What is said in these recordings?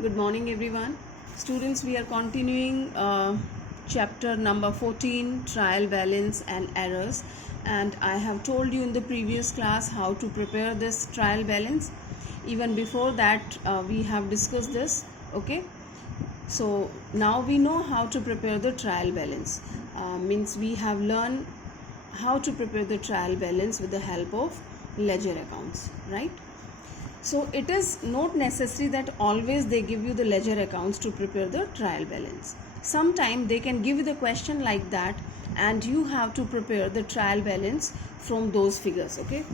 Good morning, everyone. Students, we are continuing chapter number 14, trial balance and errors. And I have told you in the previous class how to prepare this trial balance. Even before that, we have discussed this. Okay. So now we know how to prepare the trial balance. Means we have learned how to prepare the trial balance with the help of ledger accounts, right? So it is not necessary that always they give you the ledger accounts to prepare the trial balance. Sometimes they can give you the question like that and you have to prepare the trial balance from those figures, okay?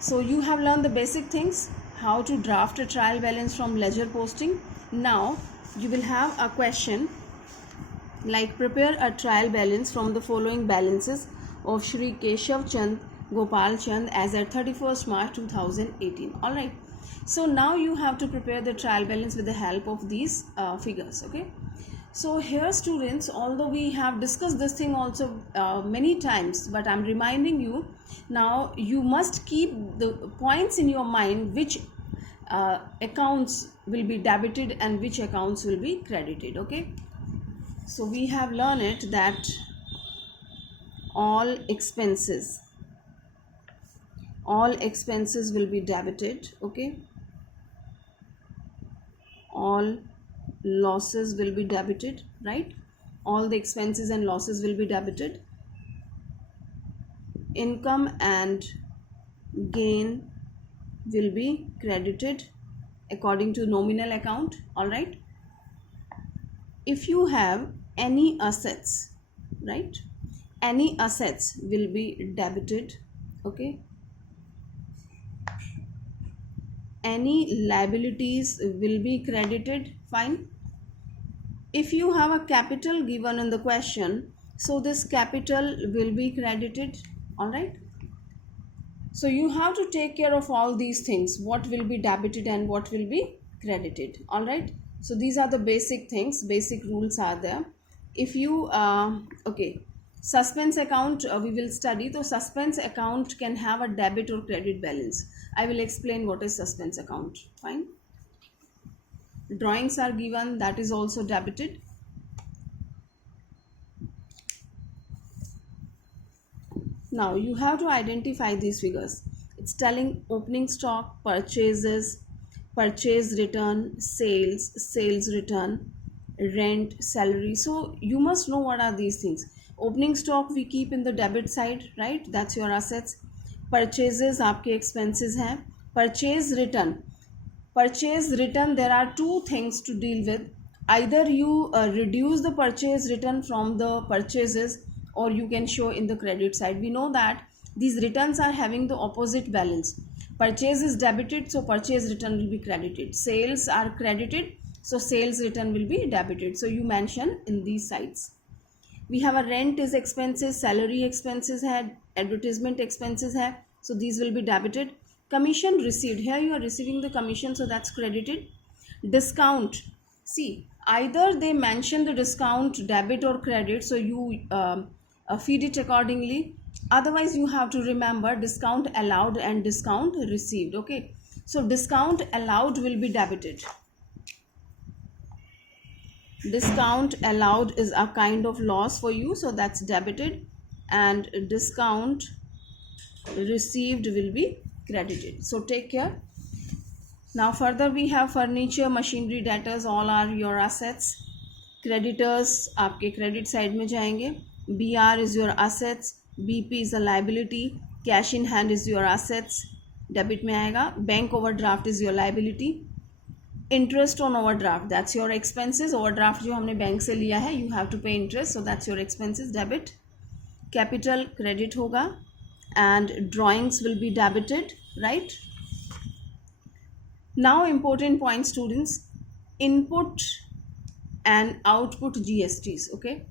So you have learned the basic things, how to draft a trial balance from ledger posting. Now you will have a question like prepare a trial balance from the following balances of Shri Keshav Chand Gopal Chand as at 31st March 2018. Alright. So now you have to prepare the trial balance with the help of these figures. Okay. So here students, although we have discussed this thing also many times, but I'm reminding you now you must keep the points in your mind which accounts will be debited and which accounts will be credited. Okay. So we have learned it that all expenses will be debited, okay? All losses will be debited, right? All the expenses and losses will be debited. Income and gain will be credited according to nominal account, all right? If you have any assets, right? Any assets will be debited, okay? Any liabilities will be credited, fine. If you have a capital given in the question, so this capital will be credited, all right? So you have to take care of all these things, what will be debited and what will be credited, all right? So these are the basic things, basic rules are there. If you okay, suspense account we will study. So suspense account can have a debit or credit balance. I will explain what is suspense account, fine. Drawings are given, that is also debited. Now you have to identify these figures. It's telling opening stock, purchases, purchase return, sales return, rent, salary. So you must know what are these things. Opening stock we keep in the debit side, right? That's your assets. Purchases आपके expenses हैं. Purchase return, there are two things to deal with. Either you reduce the purchase return from the purchases or you can show in the credit side. We know that these returns are having the opposite balance. Purchase is debited, so purchase return will be credited. Sales are credited, so sales return will be debited. So you mention in these sides. We have a rent is expenses, salary expenses है, advertisement expenses है, so these will be debited. Commission received, here you are receiving the commission, so that's credited. Discount, see, either they mention the discount debit or credit, so you feed it accordingly. Otherwise you have to remember discount allowed and discount received, okay? So discount allowed will be debited. Discount allowed is a kind of loss for you, so that's debited, and discount received will be credited. So take care. Now further we have furniture, machinery, debtors, all are your assets. Creditors आपके credit side में जाएंगे. BR is your assets, BP is a liability, cash in hand is your assets, debit में आएगा. Bank overdraft is your liability. Interest on overdraft, that's your expenses. Overdraft जो हमने bank से लिया है, you have to pay interest, so that's your expenses, debit. Capital credit होगा and drawings will be debited, right? Now important point students, input and output GSTs, okay?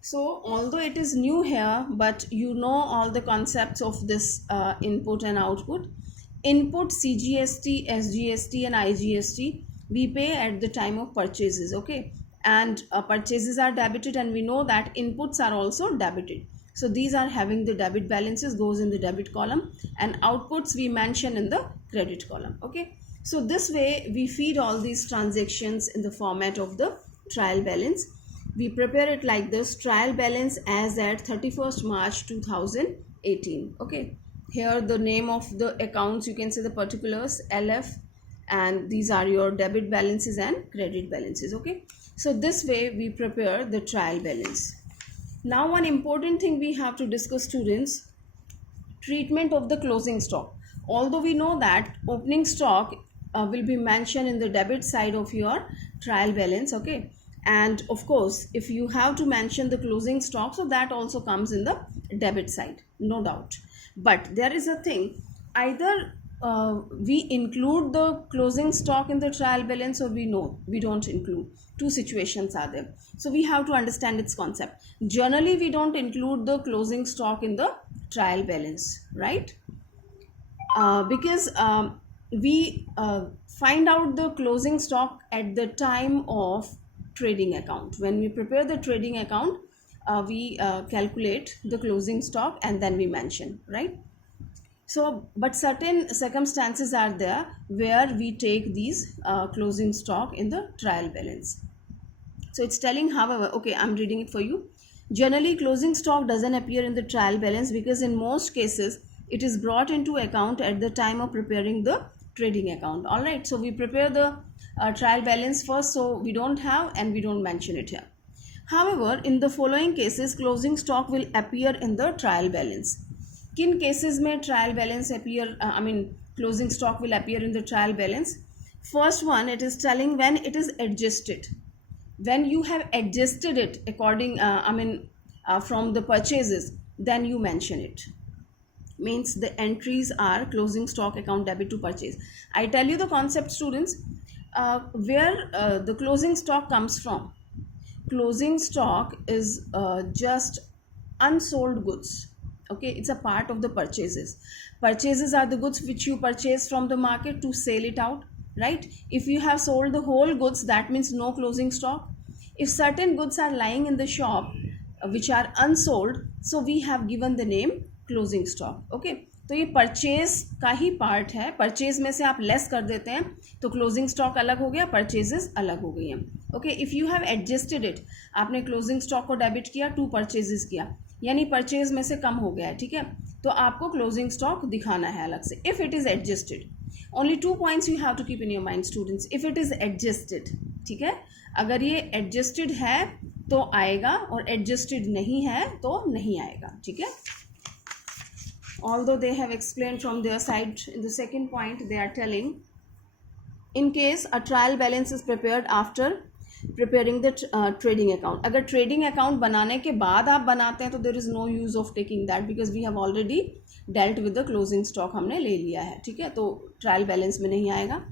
So although it is new here, but you know all the concepts of this input and output. Input CGST, SGST and IGST we pay at the time of purchases, okay? And purchases are debited, and we know that inputs are also debited. So these are having the debit balances, goes in the debit column, and outputs we mention in the credit column, okay? So this way we feed all these transactions in the format of the trial balance. We prepare it like this: trial balance as at 31st March 2018. Okay, here the name of the accounts, you can say the particulars, LF, and these are your debit balances and credit balances. Okay, so this way we prepare the trial balance. Now one important thing we have to discuss, students: treatment of the closing stock. Although we know that opening stock will be mentioned in the debit side of your trial balance, okay, and of course if you have to mention the closing stock, so that also comes in the debit side, no doubt. But there is a thing: either we include the closing stock in the trial balance, or we don't include. Two situations are there, so we have to understand its concept. Generally we don't include the closing stock in the trial balance, right? Because we find out the closing stock at the time of trading account. When we prepare the trading account, we calculate the closing stock and then we mention, right? So but certain circumstances are there where we take these closing stock in the trial balance. So it's telling, however, okay, I'm reading it for you. Generally, closing stock doesn't appear in the trial balance because in most cases it is brought into account at the time of preparing the trading account. All right, so we prepare the trial balance first, so we don't have and we don't mention it here. However, in the following cases, closing stock will appear in the trial balance. किन cases में trial balance appear, closing stock will appear in the trial balance? First one, it is telling when it is adjusted. When you have adjusted it according from the purchases, then you mention it. Means the entries are closing stock account debit to purchase. I tell you the concept, students. Where the closing stock comes from. Closing stock is just unsold goods. Okay, it's a part of the purchases. Purchases are the goods which you purchase from the market to sell it out, right? If you have sold the whole goods, that means no closing stock. If certain goods are lying in the shop which are unsold, so we have given the name closing stock. Okay, तो ये purchase का ही part है. Purchase में से आप less कर देते हैं तो क्लोजिंग स्टॉक अलग हो गया, परचेजेस अलग हो गई हैं. Okay, if you have adjusted it, आपने क्लोजिंग स्टॉक को डेबिट किया, 2 परचेजेस किया, यानी परचेज में से कम हो गया है, ठीक है, तो आपको क्लोजिंग स्टॉक दिखाना है अलग से. If it is adjusted, only 2 points you have to keep in your mind students. If it is adjusted, ठीक है, अगर ये एडजस्टेड है तो आएगा और एडजस्टेड नहीं है तो नहीं आएगा, ठीक है. Although they have explained from their side, in the second point they are telling, in case a trial balance is prepared after preparing the trading account. अगर trading account बनाने के बाद आप बनाते हैं तो there is no use of taking that because we have already dealt with the closing stock, हमने ले लिया है, ठीक है, तो trial balance में नहीं आएगा.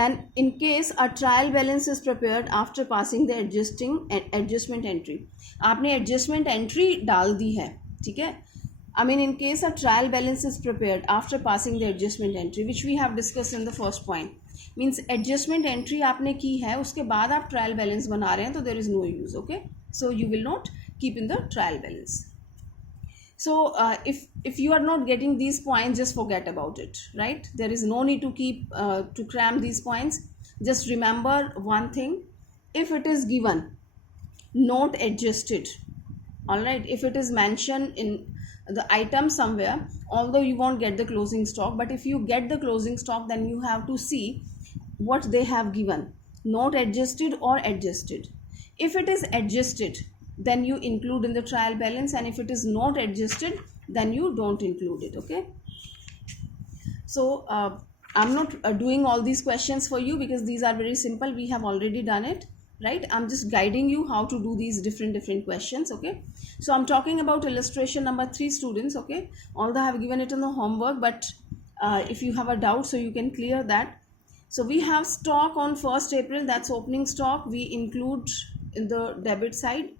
Then in case a trial balance is prepared after passing the adjustment entry, आपने adjustment entry डाल दी है, ठीक है. In case a trial balance is prepared after passing the adjustment entry, which we have discussed in the first point, means adjustment entry आपने की है, उसके बाद आप trial balance बना रहे हैं, तो there is no use, okay? So you will not keep in the trial balance. So if you are not getting these points, just forget about it, right? There is no need to keep to cram these points. Just remember one thing: if it is given, not adjusted, all right, if it is mentioned in the item somewhere, although you won't get the closing stock, but if you get the closing stock, then you have to see what they have given, not adjusted or adjusted. If it is adjusted, then you include in the trial balance, and if it is not adjusted, then you don't include it, okay? So I'm not doing all these questions for you because these are very simple, we have already done it, right? I'm just guiding you how to do these different questions, okay? So I'm talking about illustration number 3, students, okay? Although I have given it in the homework, but if you have a doubt, so you can clear that. So we have stock on 1st April, that's opening stock, we include in the debit side,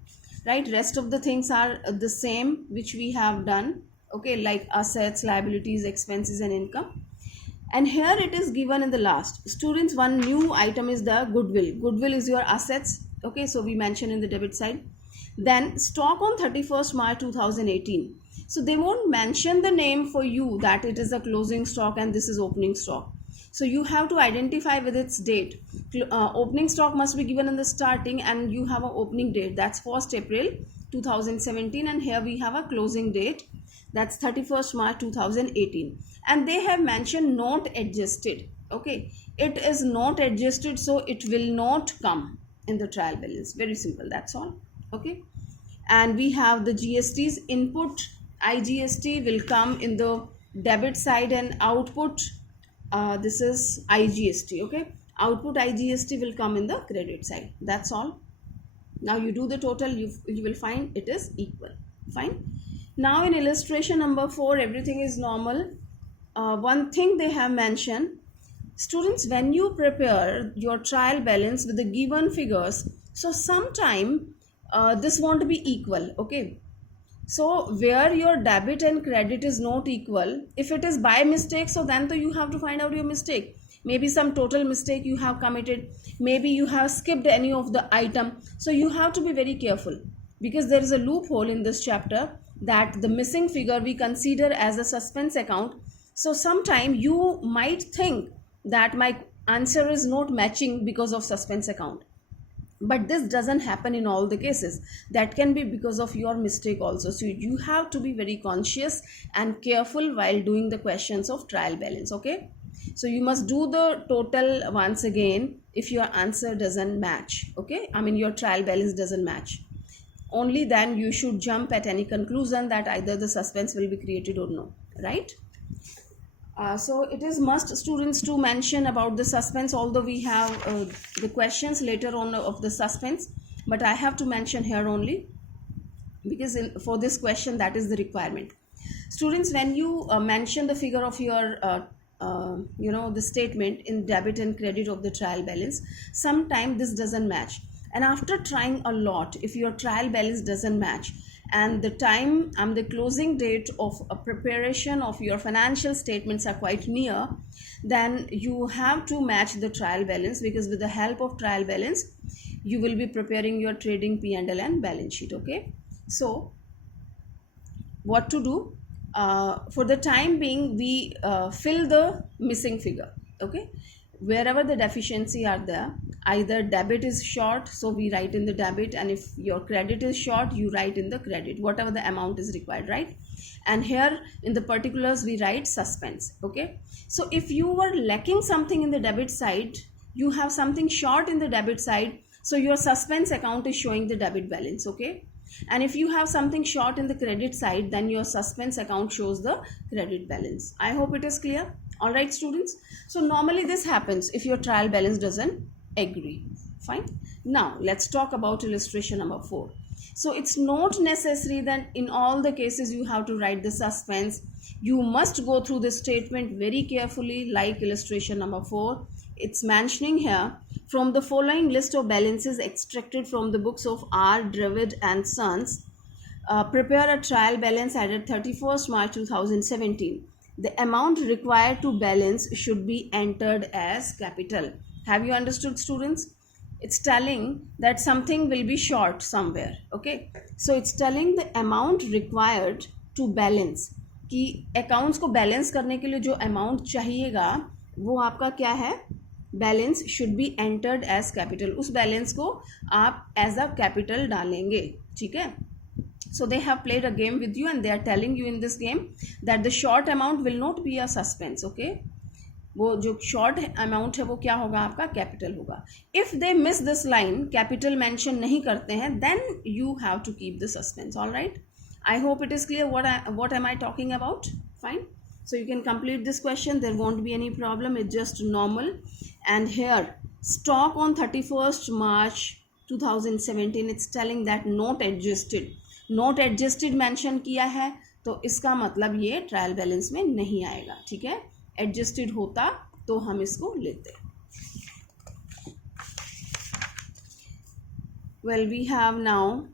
right? Rest of the things are the same which we have done, okay, like assets, liabilities, expenses and income. And here it is given in the last. Students, one new item is the goodwill. Goodwill is your assets, okay, so we mention in the debit side. Then stock on 31st March 2018. So they won't mention the name for you that it is a closing stock and this is opening stock. So you have to identify with its date. Opening stock must be given in the starting, and you have an opening date, that's 1st April 2017, and here we have a closing date, that's 31st March 2018, and they have mentioned not adjusted. Okay, it is not adjusted, so it will not come in the trial balance. Very simple, that's all. Okay, and we have the GST's input IGST will come in the debit side, and output this is IGST. Okay, output IGST will come in the credit side. That's all. Now you do the total, you will find it is equal. Fine. Now in illustration number 4, everything is normal. One thing they have mentioned, students, when you prepare your trial balance with the given figures, so sometime this won't be equal. Okay, so where your debit and credit is not equal, if it is by mistake, so then you have to find out your mistake. Maybe some total mistake you have committed, maybe you have skipped any of the item, so you have to be very careful, because there is a loophole in this chapter that the missing figure we consider as a suspense account. So sometime you might think that my answer is not matching because of suspense account, but this doesn't happen in all the cases. That can be because of your mistake also. So you have to be very conscious and careful while doing the questions of trial balance. Okay, so you must do the total once again if your answer doesn't match. Okay, I mean your trial balance doesn't match, only then you should jump at any conclusion that either the suspense will be created or no, right? So it is must students to mention about the suspense, although we have the questions later on of the suspense, but I have to mention here only because for this question that is the requirement. Students, when you mention the figure of your the statement in debit and credit of the trial balance, sometime this doesn't match, and after trying a lot, if your trial balance doesn't match and the time and the closing date of a preparation of your financial statements are quite near, then you have to match the trial balance, because with the help of trial balance you will be preparing your trading P&L and balance sheet. Okay, so what to do? For the time being, we fill the missing figure. Okay, wherever the deficiency are there, either debit is short, so we write in the debit, and if your credit is short, you write in the credit, whatever the amount is required, right? And here in the particulars we write suspense. Okay, so if you were lacking something in the debit side, you have something short in the debit side, so your suspense account is showing the debit balance. Okay, and if you have something short in the credit side, then your suspense account shows the credit balance. I hope it is clear. All right, students, so normally this happens if your trial balance doesn't agree. Fine. Now let's talk about illustration number 4. So it's not necessary that in all the cases you have to write the suspense. You must go through the statement very carefully, like illustration number 4. It's mentioning here, from the following list of balances extracted from the books of R. Dravid and Sons, prepare a trial balance at 31st March 2017. The amount required to balance should be entered as capital. Have you understood, students? It's telling that something will be short somewhere. Okay, so it's telling the amount required to balance, कि accounts को balance करने के लिए जो amount चाहिएगा वो आपका क्या है? Balance should be entered as capital. उस balance को आप as a capital डालेंगे. ठीक है? So they have played a game with you and they are telling you in this game that the short amount will not be a suspense. Okay, वो जो short amount है वो क्या होगा? आपका capital होगा. If they miss this line, capital mention नहीं करते हैं, then you have to keep the suspense. All right, I hope it is clear what am I talking about. Fine, so you can complete this question, there won't be any problem, it's just normal. And here, stock on 31st March 2017, it's telling that not adjusted. Note adjusted mention किया है, तो इसका मतलब ये trial balance में नहीं आएगा. ठीक है, एडजस्टेड होता तो हम इसको लेते. Well, we have now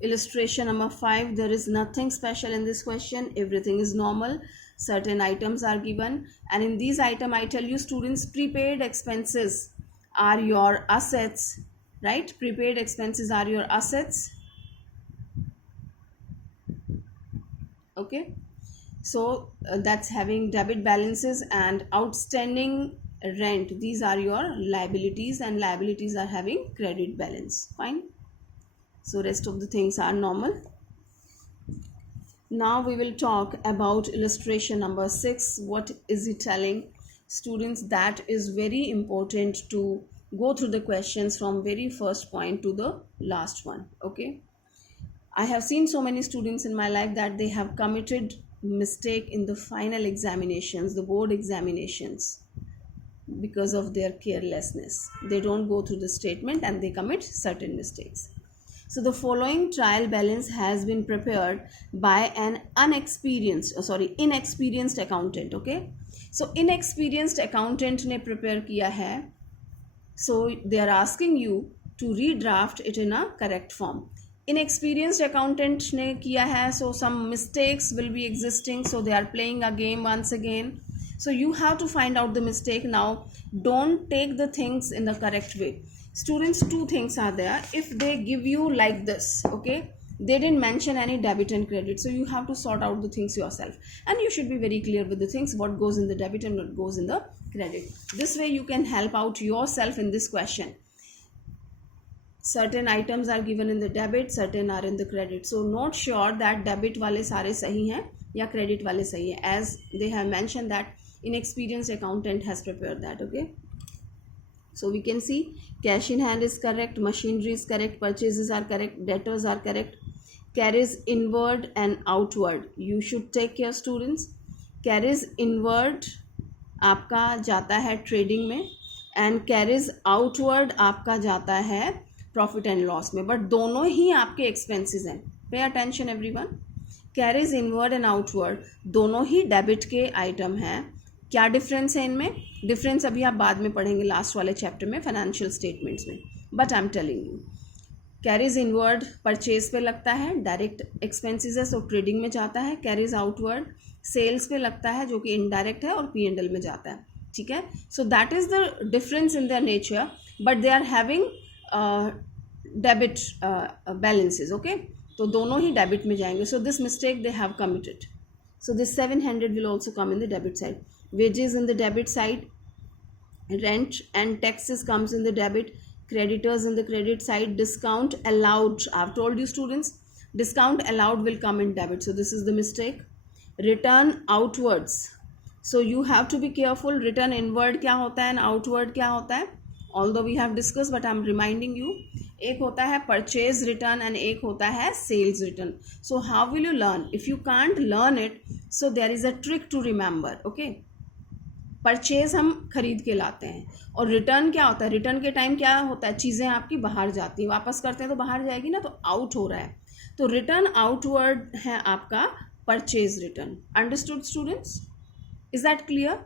illustration number 5. There is nothing special in this question, everything is normal. Certain items are given, and in these items I tell you, students, prepaid expenses are your assets, right? Prepaid expenses are your assets. Okay, so that's having debit balances, and outstanding rent, these are your liabilities, and liabilities are having credit balance. Fine. So rest of the things are normal. Now we will talk about illustration number 6. What is it telling? Students, that is very important to go through the questions from very first point to the last one. Okay. I have seen so many students in my life that they have committed mistake in the final examinations, the board examinations, because of their carelessness. They don't go through the statement and they commit certain mistakes. So the following trial balance has been prepared by an inexperienced accountant. Okay. So inexperienced accountant ने prepare किया है. So they are asking you to redraft it in a correct form. Inexperienced accountant ने किया है, so some mistakes will be existing. So they are playing a game once again. So you have to find out the mistake. Now don't take the things in the correct way. Students, two things are there. If they give you like this, okay, they didn't mention any debit and credit, so you have to sort out the things yourself, and you should be very clear with the things, what goes in the debit and what goes in the credit. This way you can help out yourself in this question. Certain items are given in the debit, certain are in the credit, so not sure that debit वाले सारे सही हैं या credit वाले सही हैं, as they have mentioned that inexperienced accountant has prepared that. Okay. So we can see cash in hand is correct, machinery is correct, purchases are correct, debtors are correct, carries inward and outward. You should take care, students. Carries inward आपका जाता है trading में, and carries outward आपका जाता है profit and loss में, but दोनों ही आपके expenses हैं. Pay attention everyone. Carries inward and outward दोनों ही debit के item हैं. क्या डिफरेंस है इनमें? डिफरेंस अभी आप बाद में पढ़ेंगे लास्ट वाले चैप्टर में फाइनेंशियल स्टेटमेंट्स में, but I am telling you. Carries inward purchase पे लगता है, डायरेक्ट एक्सपेंसेस है, सो ट्रेडिंग में जाता है. कैरीज आउटवर्ड सेल्स पे लगता है, जो कि इनडायरेक्ट है और P&L में जाता है. ठीक है. So that is the difference in their nature, but they are having debit balances. Okay. तो दोनों ही डेबिट में जाएंगे. So this mistake they have committed. So this 700 will also come in the debit side. Wages in the debit side, rent and taxes comes in the debit, creditors in the credit side, discount allowed, I've told you students, discount allowed will come in debit, so this is the mistake. Return outwards, so you have to be careful. Return inward क्या होता है and outward क्या होता है, although we have discussed but I'm reminding you. एक होता है purchase return and एक होता है sales return. So how will you learn? If you can't learn it, so there is a trick to remember. Okay. Purchase हम खरीद के लाते हैं, और रिटर्न क्या होता है? रिटर्न के टाइम क्या होता है? चीज़ें आपकी बाहर जाती हैं, वापस करते हैं तो बाहर जाएगी ना, तो आउट हो रहा है. तो रिटर्न आउटवर्ड है आपका purchase return. Understood students? Is that clear?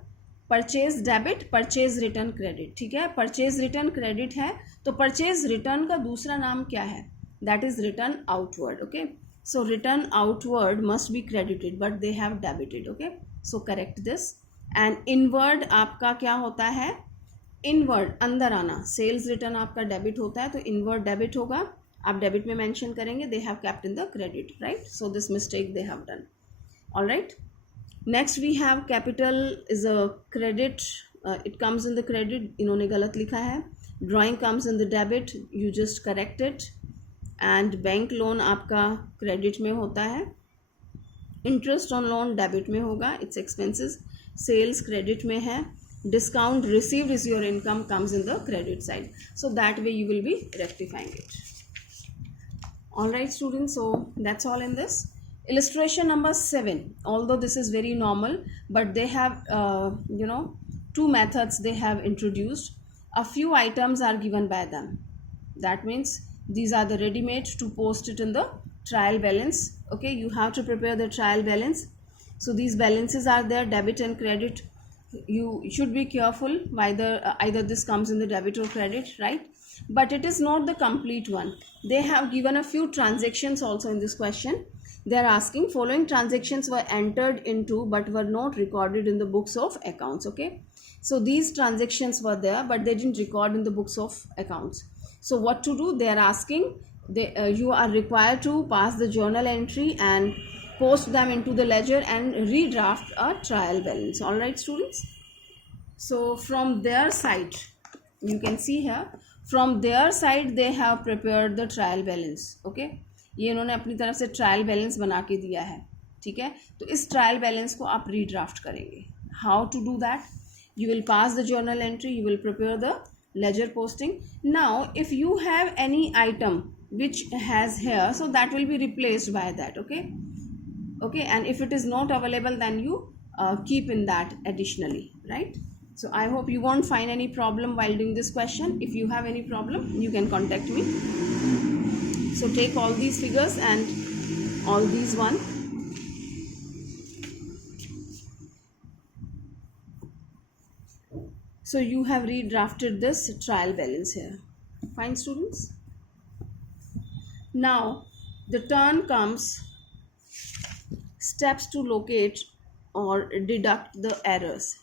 Purchase debit, purchase return credit. ठीक है. परचेज रिटर्न क्रेडिट है, तो परचेज रिटर्न का दूसरा नाम क्या है? That is return outward. Okay. So return outward must be credited, but they have debited. Okay. So correct this. And inward आपका क्या होता है? इनवर्ड अंदर आना. सेल्स रिटर्न आपका डेबिट होता है, तो इनवर्ड डेबिट होगा. आप डेबिट में मेंशन करेंगे, they have kept in the credit, right? So this mistake they have done. Alright. Next we have capital is a credit, it comes in the credit. इन्होंने गलत लिखा है. Drawing comes in the debit, you just correct it. And bank loan आपका credit में होता है. Interest on loan debit में होगा, इट्स एक्सपेंसेस. सेल्स क्रेडिट में है. Discount received is your income comes in the credit side. So that way you will be rectifying it. All right students, so that's all in this. Illustration number 7. Although this is very normal, but they have two methods they have introduced. A few items are given by them. That means these are the ready-made to post it in the trial balance. Okay, you have to prepare the trial balance. So these balances are there, debit and credit. You should be careful whether either this comes in the debit or credit, right? But it is not the complete one. They have given a few transactions also in this question. They are asking following transactions were entered into but were not recorded in the books of accounts. Okay, so these transactions were there but they didn't record in the books of accounts. So what to do? They are asking, you are required to pass the journal entry and post them into the ledger and redraft a trial balance. All right students, So from their side, you can see here, from their side they have prepared the trial balance. Okay, ये इन्होंने अपनी तरफ से trial balance बना के दिया है. ठीक है, तो इस ट्रायल बैलेंस को आप रीड्राफ्ट करेंगे. How to do that? You will pass the journal entry, you will prepare the ledger posting. Now if you have any item which has here, so that will be replaced by that. Okay, and if it is not available, then you keep in that additionally, right? So I hope you won't find any problem while doing this question. If you have any problem, you can contact me. So take all these figures and all these one. So you have redrafted this trial balance here. Fine, students. Now the turn comes steps to locate or deduct the errors.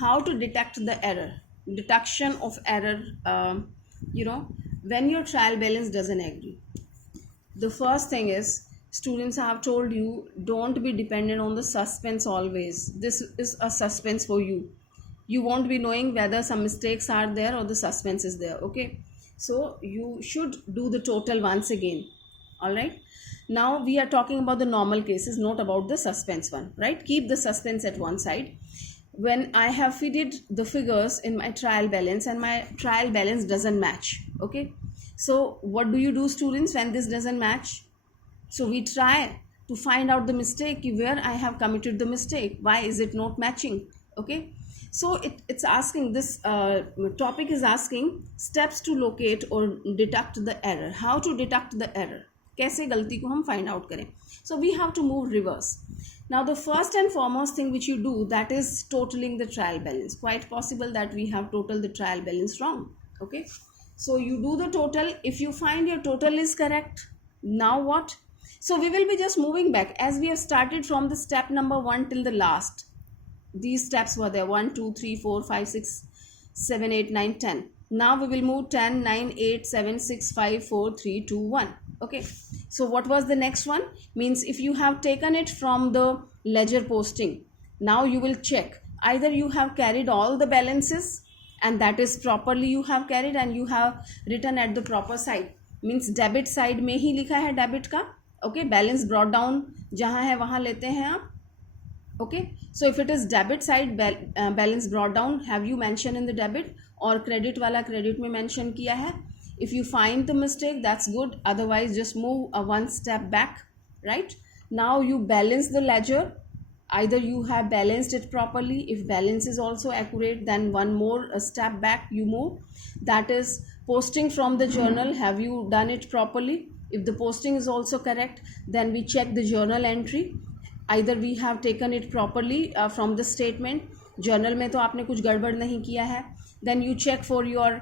How to detect the error? Detection of error, when your trial balance doesn't agree. The first thing is, students, I have told you, don't be dependent on the suspense always. This is a suspense for you. You won't be knowing whether some mistakes are there or the suspense is there. Okay, so you should do the total once again. All right, now we are talking about the normal cases, not about the suspense one, right? Keep the suspense at one side. When I have fitted the figures in my trial balance and my trial balance doesn't match, okay, so what do you do, students, when this doesn't match? So we try to find out the mistake, where I have committed the mistake, why is it not matching? Okay, so it's asking, this topic is asking steps to locate or detect the error. How to detect the error? कैसे गलती को हम find out करें? So we have to move reverse. Now the first and foremost thing which you do, that is totaling the trial balance. Quite possible that we have totaled the trial balance wrong. Okay, so you do the total. If you find your total is correct, now what? So we will be just moving back, as we have started from the step number 1 till the last. These steps were there: 1 2 3 4 5 6 7 8 9 10. Now we will move 10 9 8 7 6 5 4 3 2 1. Okay, so what was the next one? Means if you have taken it from the ledger posting, now you will check either you have carried all the balances and that is properly you have carried and you have written at the proper side. Means debit side में ही लिखा है debit का. Okay, balance brought down जहाँ है वहाँ लेते हैं आप. Okay, so if it is debit side, balance brought down, have you mentioned in the debit, or credit वाला credit में mention किया है? If you find the mistake, that's good. Otherwise just move one step back. Right, now you balance the ledger. Either you have balanced it properly. If balance is also accurate, then one more step back you move. That is posting from the journal. Have you done it properly? If the posting is also correct, then we check the journal entry. Either we have taken it properly from the statement. Journal में तो आपने कुछ गड़बड़ नहीं किया है. Then you check for your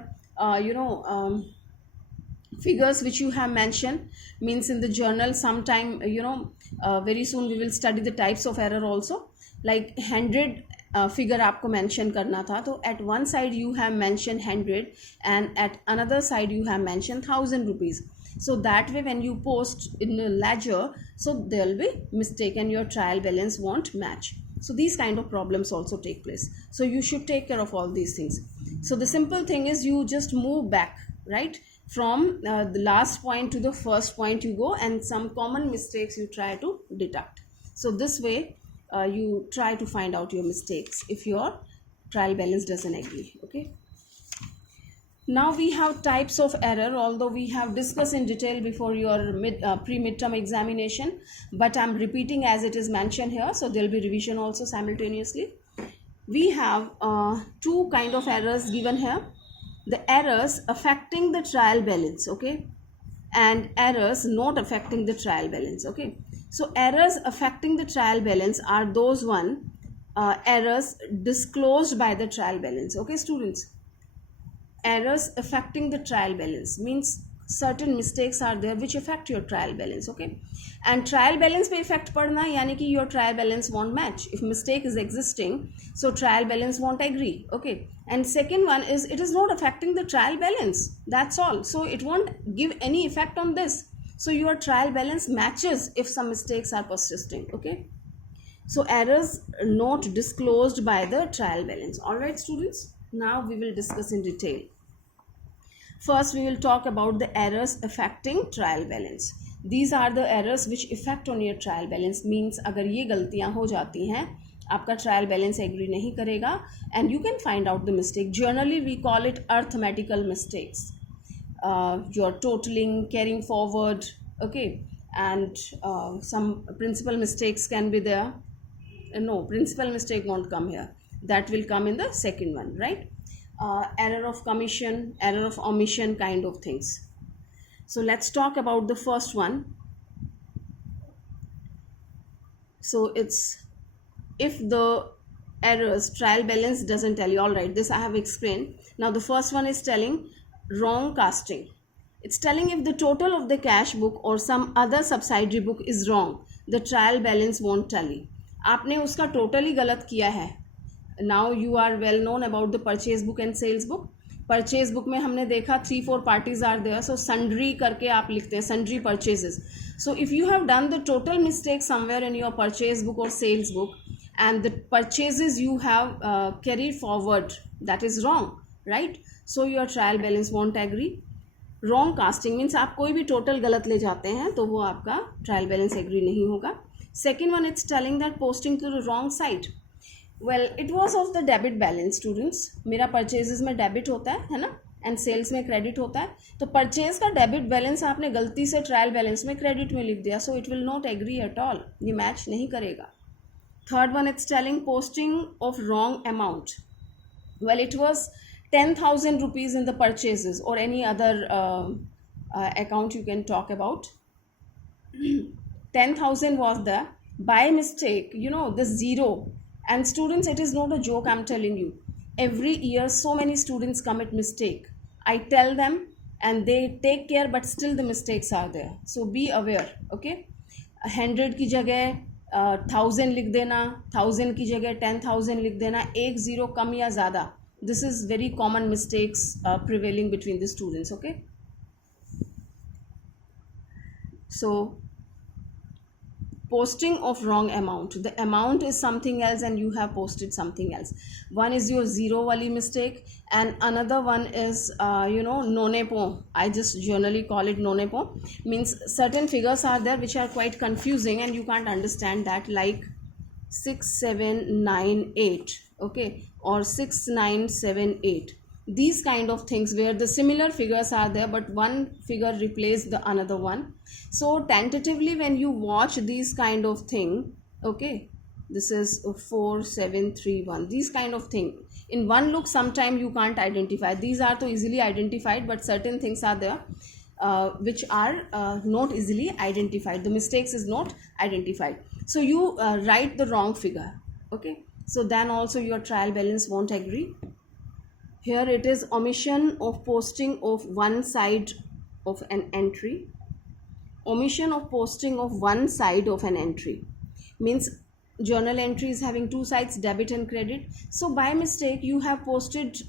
figures which you have mentioned. Means in the journal sometime, very soon we will study the types of error also. Like 100 figure आपको mention करना था, तो at one side you have mentioned 100 and at another side you have mentioned 1000 rupees. So that way when you post in a ledger, so there will be mistake and your trial balance won't match. So these kind of problems also take place. So you should take care of all these things. So the simple thing is you just move back, right? From the last point to the first point you go, and some common mistakes you try to deduct. So this way you try to find out your mistakes if your trial balance doesn't agree. Okay. Now we have types of error, although we have discussed in detail before your pre-midterm examination, but I'm repeating as it is mentioned here, so there will be revision also simultaneously. We have two kind of errors given here. The errors affecting the trial balance, okay, and errors not affecting the trial balance. Okay, so errors affecting the trial balance are those errors disclosed by the trial balance. Okay, students, errors affecting the trial balance means certain mistakes are there which affect your trial balance. Okay, and trial balance पे effect पड़ना यानी कि your trial balance won't match. If mistake is existing, so trial balance won't agree. Okay, and second one is it is not affecting the trial balance, that's all, so it won't give any effect on this. So your trial balance matches if some mistakes are persisting. Okay, So errors not disclosed by the trial balance. All right, students, now we will discuss in detail. First, we will talk about the errors affecting trial balance. These are the errors which affect on your trial balance. Means अगर ये गलतियाँ हो जाती हैं, आपका trial balance agree नहीं करेगा, and you can find out the mistake. Generally, we call it arithmetical mistakes. Your totaling, carrying forward, okay, and some principal mistakes can be there. No, principal mistake won't come here. That will come in the second one, right? Error of commission, error of omission kind of things. So let's talk about the first one. So it's if the errors trial balance doesn't tell you. All right, this I have explained. Now the first one is telling wrong casting. It's telling if the total of the cash book or some other subsidiary book is wrong, the trial balance won't tally. आपने उसका total ही गलत किया है. Now you are well known about the purchase book and sales book. Purchase book में हमने देखा 3-4 parties are there, so sundry करके आप लिखते हैं, sundry purchases. So if you have done the total mistake somewhere in your purchase book और sales book and the purchases you have carried forward, that is wrong, right? So your trial balance won't agree. Wrong casting means आप कोई भी total गलत ले जाते हैं तो वो आपका ट्रायल बैलेंस एग्री नहीं होगा. Second one, it's telling that posting to the wrong side. Well, it was of the debit balance. Students, मेरा परचेजेस में डेबिट होता है ना, एंड सेल्स में क्रेडिट होता है. तो परचेज का डेबिट बैलेंस आपने गलती से ट्रायल बैलेंस में क्रेडिट में लिख दिया, so it will not agree at all. ये मैच नहीं करेगा. Third one, it's telling posting of wrong amount. Well, it was 10,000 rupees in the purchases or any other account you can talk about. 10,000 was there. By mistake, the zero. And students, it is not a joke, I'm telling you. Every year, so many students commit mistake. I tell them and they take care, but still the mistakes are there. So be aware, okay? 100 की जगह 1000 लिख देना, 1000 की जगह 10,000 लिख देना, एक zero कम या ज़्यादा. This is very common mistakes prevailing between the students, okay? So posting of wrong amount, the amount is something else and you have posted something else. One is your zero wali mistake and another one is nonepo. I just generally call it nonepo. Means certain figures are there which are quite confusing and you can't understand that, like 6798, okay, or 6978. These kind of things where the similar figures are there but one figure replaced the another one. So tentatively when you watch these kind of thing, okay, this is 4731, these kind of thing in one look sometime you can't identify. These are so easily identified, but certain things are there which are not easily identified. The mistakes is not identified, so you write the wrong figure, okay? So then also your trial balance won't agree. Here it is omission of posting of one side of an entry. Omission of posting of one side of an entry means journal entry is having two sides, debit and credit. So by mistake you have posted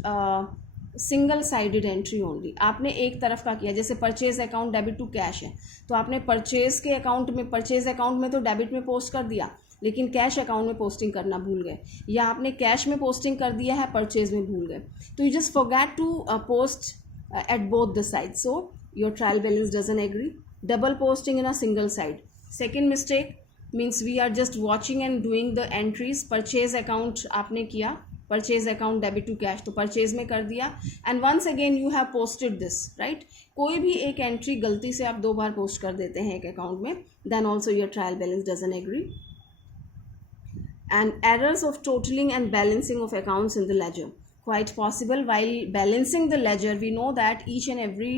single sided entry only. आपने एक तरफ का किया, जैसे purchase account debit to cash है तो आपने purchase के अकाउंट में, परचेज अकाउंट में तो डेबिट में पोस्ट कर दिया लेकिन कैश अकाउंट में पोस्टिंग करना भूल गए, या आपने कैश में पोस्टिंग कर दिया है परचेज में भूल गए, तो you just forget to post at both the side. So your trial balance doesn't agree. Double posting in a single side. Second mistake means we are just watching and doing the entries. Purchase account आपने किया, purchase account debit to cash, तो purchase में कर दिया and once again you have posted this, right? कोई भी एक entry गलती से आप 2 बार पोस्ट कर देते हैं एक अकाउंट में, then also your trial balance doesn't agree. And errors of totaling and balancing of accounts in the ledger. Quite possible while balancing the ledger, we know that each and every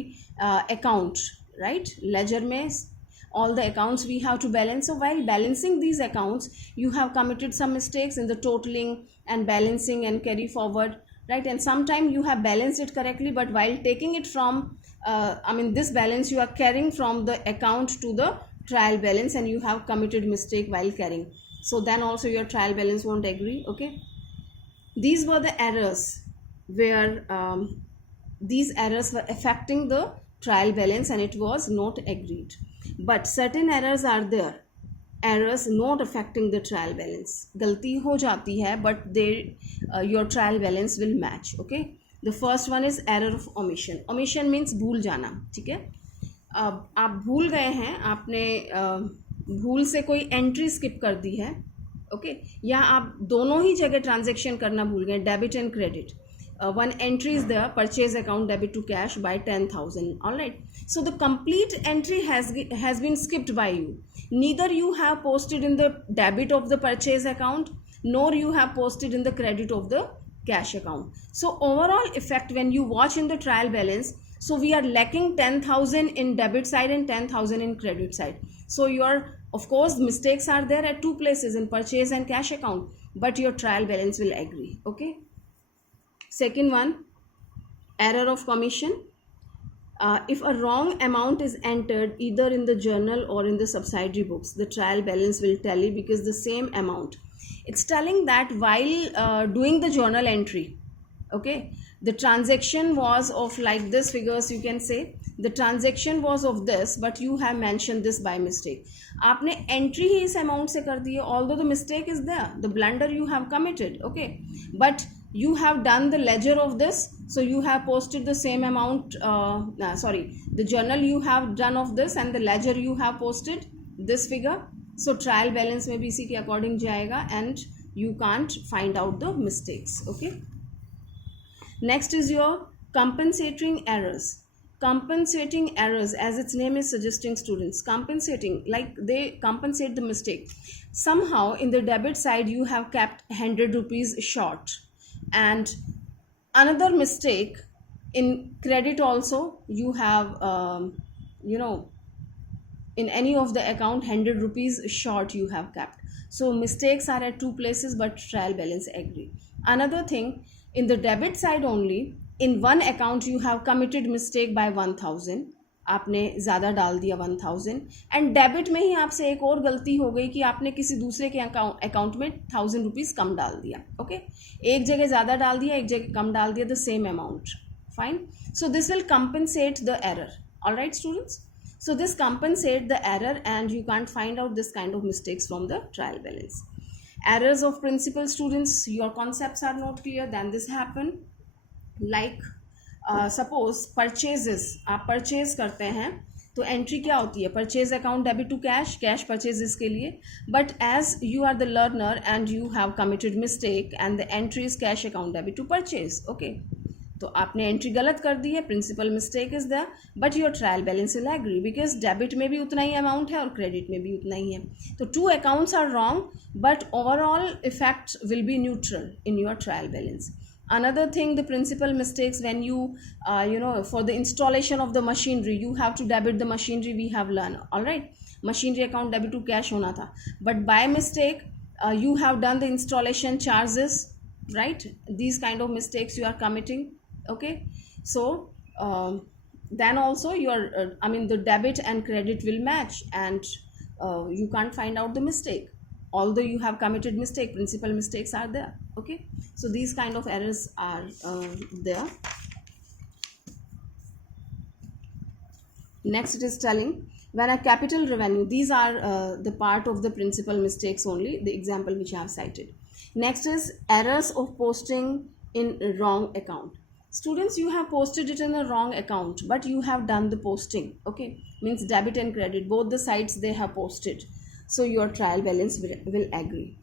account, right? Ledger means all the accounts we have to balance. So while balancing these accounts, you have committed some mistakes in the totaling and balancing and carry forward, right? And sometime you have balanced it correctly, but while taking it from, this balance you are carrying from the account to the trial balance and you have committed mistake while carrying. So then also your trial balance won't agree, okay? These were the errors where these errors were affecting the trial balance and it was not agreed. But certain errors are there errors not affecting the trial balance. गलती हो जाती है but they your trial balance will match. Okay, the first one is error of omission. Omission means भूल जाना. ठीक है, अब आप भूल गए हैं, आपने भूल से कोई एंट्री स्किप कर दी है. ओके, या आप दोनों ही जगह ट्रांजेक्शन करना भूल गए, debit and credit. One entry is there, purchase account debit to cash by 10,000. All right, so the complete entry has been skipped by you. Neither you have posted in the debit of the purchase account, nor you have posted in the credit of the cash account. So overall effect, when you watch in the trial balance, so we are lacking 10,000 in debit side and 10,000 in credit side. So your, of course, mistakes are there at two places, in purchase and cash account, but your trial balance will agree. Okay. Second one, error of commission. If a wrong amount is entered either in the journal or in the subsidiary books, the trial balance will tally because the same amount. It's telling that while doing the journal entry, okay, the transaction was of like this figures, you can say the transaction was of this, but you have mentioned this by mistake. आपने entry ही इस amount से कर दी है, although the mistake is there, the blunder you have committed. Okay, but you have done the ledger of this, so you have posted the same amount, the journal you have done of this and the ledger you have posted this figure. So trial balance में भी इसी के according जाएगा and you can't find out the mistakes. Okay, next is your compensating errors. Compensating errors, as its name is suggesting, students, compensating, like they compensate the mistake. Somehow in the debit side you have kept 100 rupees short, and another mistake in credit also you have in any of the account 100 rupees short you have kept. So mistakes are at two places but trial balance agree. Another thing, in the debit side only, in one account you have committed mistake by 1000, आपने ज़्यादा डाल दिया 1000, and debit में ही आपसे एक और गलती हो गई कि आपने किसी दूसरे के अकाउंट में 1000 रुपीज़ कम डाल दिया. ओके, एक जगह ज़्यादा डाल दिया, एक जगह कम डाल दिया, the same amount. Fine, so this will compensate the error. All right, students, so this compensate the error and you can't find out this kind of mistakes from the trial balance. Errors of principal, students, your concepts are not clear, then this happen. Like suppose purchases, आप purchase करते हैं तो entry क्या होती है, purchase account debit to cash, cash purchases के लिए. But as you are the learner and you have committed mistake and the entry is cash account debit to purchase. Okay, तो आपने एंट्री गलत कर दी है, principal mistake is there, but your trial balance will agree because debit में भी उतना ही amount है और क्रेडिट में भी उतना ही है. तो two accounts are wrong but overall effect will be neutral in your trial balance. Another thing, the principal mistakes, when you for the installation of the machinery you have to debit the machinery, we have learned. All right, machinery account debit to cash होना था, but by mistake you have done the installation charges, right? These kind of mistakes you are committing. Okay, so then also your the debit and credit will match and you can't find out the mistake, although you have committed mistake, principal mistakes are there. Okay, so these kind of errors are there. Next it is telling when a capital revenue, these are the part of the principal mistakes only, the example which I have cited. Next is errors of posting in wrong account. Students, you have posted it in a wrong account but you have done the posting. Okay, means debit and credit, both the sides they have posted, so your trial balance will agree.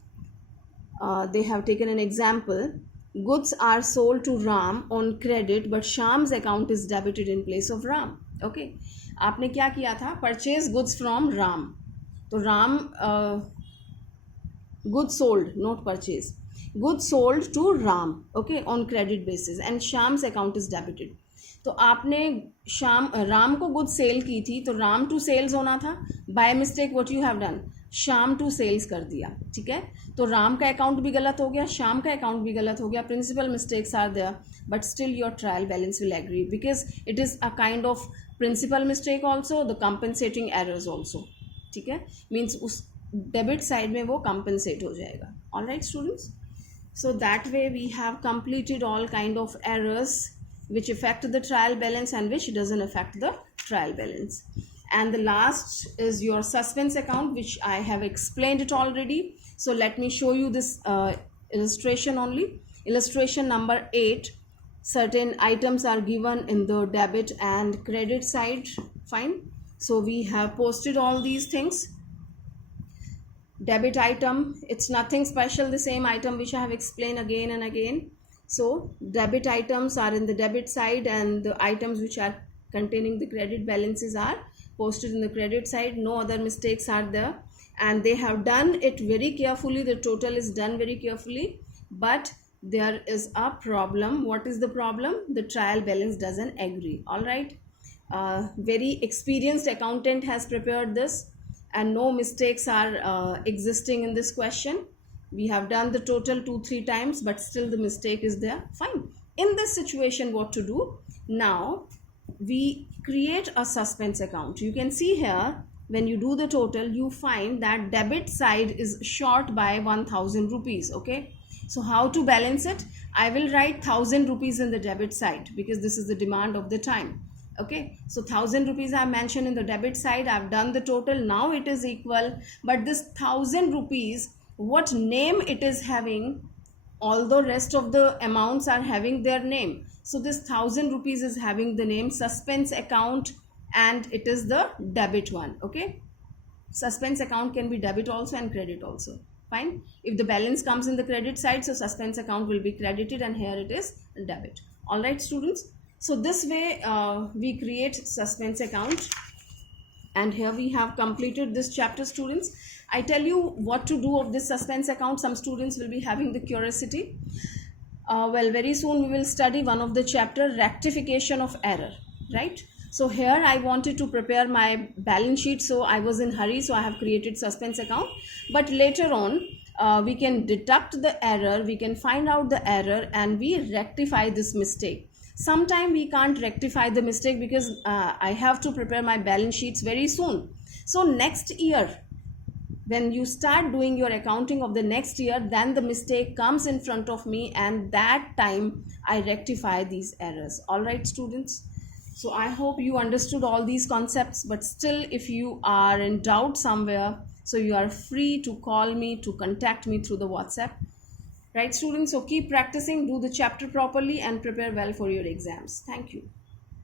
They have taken an example, goods are sold to Ram on credit but Sham's account is debited in place of Ram. Okay, आपने क्या किया था, purchase goods from Ram, तो Ram goods sold, not purchase, goods sold to Ram, okay, on credit basis and Sham's account is debited. तो आपने राम को good cell की थी तो राम टू सेल्स होना था, by mistake what you have done, शाम टू सेल्स कर दिया. ठीक है, तो राम का अकाउंट भी गलत हो गया, शाम का अकाउंट भी गलत हो गया, principal mistakes are there but still your trial balance will agree because it is a kind of principal mistake also, the compensating errors also. ठीक है, मीन्स उस डेबिट साइड में वो कंपनसेट हो जाएगा. All right students, so that way we have completed all kind of errors which affect the trial balance and which doesn't affect the trial balance. and the last is your suspense account, which I have explained it already. So let me show you this illustration only. Illustration number 8. Certain items are given in the debit and credit side. Fine. So we have posted all these things. Debit item, it's nothing special, the same item which I have explained again and again. So debit items are in the debit side, and the items which are containing the credit balances are posted in the credit side. No other mistakes are there, and they have done it very carefully. The total is done very carefully, but there is a problem. What is the problem? The trial balance doesn't agree. All right, very experienced accountant has prepared this, and no mistakes are existing in this question. We have done the total 2-3 times, but still the mistake is there. Fine. In this situation, what to do? Now we create a suspense account. You can see here, when you do the total, you find that debit side is short by 1000 rupees. Okay, so how to balance it? I will write 1000 rupees in the debit side because this is the demand of the time. Okay, so 1000 rupees I mentioned in the debit side. I've done the total. Now it is equal, but this 1000 rupees, what name it is having, although rest of the amounts are having their name. So this 1000 rupees is having the name suspense account, and it is the debit one. Okay, suspense account can be debit also and credit also. Fine. If the balance comes in the credit side, so suspense account will be credited, and here it is debit. All right, students. So this way we create suspense account, and here we have completed this chapter, students. I tell you what to do of this suspense account. Some students will be having the curiosity. Well, very soon we will study one of the chapter, rectification of error, right? So here I wanted to prepare my balance sheet, so I was in hurry, so I have created suspense account. But later on we can deduct the error, we can find out the error, and we rectify this mistake. Sometime we can't rectify the mistake because I have to prepare my balance sheets very soon. So next year, when you start doing your accounting of the next year, then the mistake comes in front of me, and that time I rectify these errors. All right, students. So I hope you understood all these concepts, but still if you are in doubt somewhere, so you are free to call me, to contact me through the WhatsApp. Right, students? So keep practicing, do the chapter properly, and prepare well for your exams. Thank you.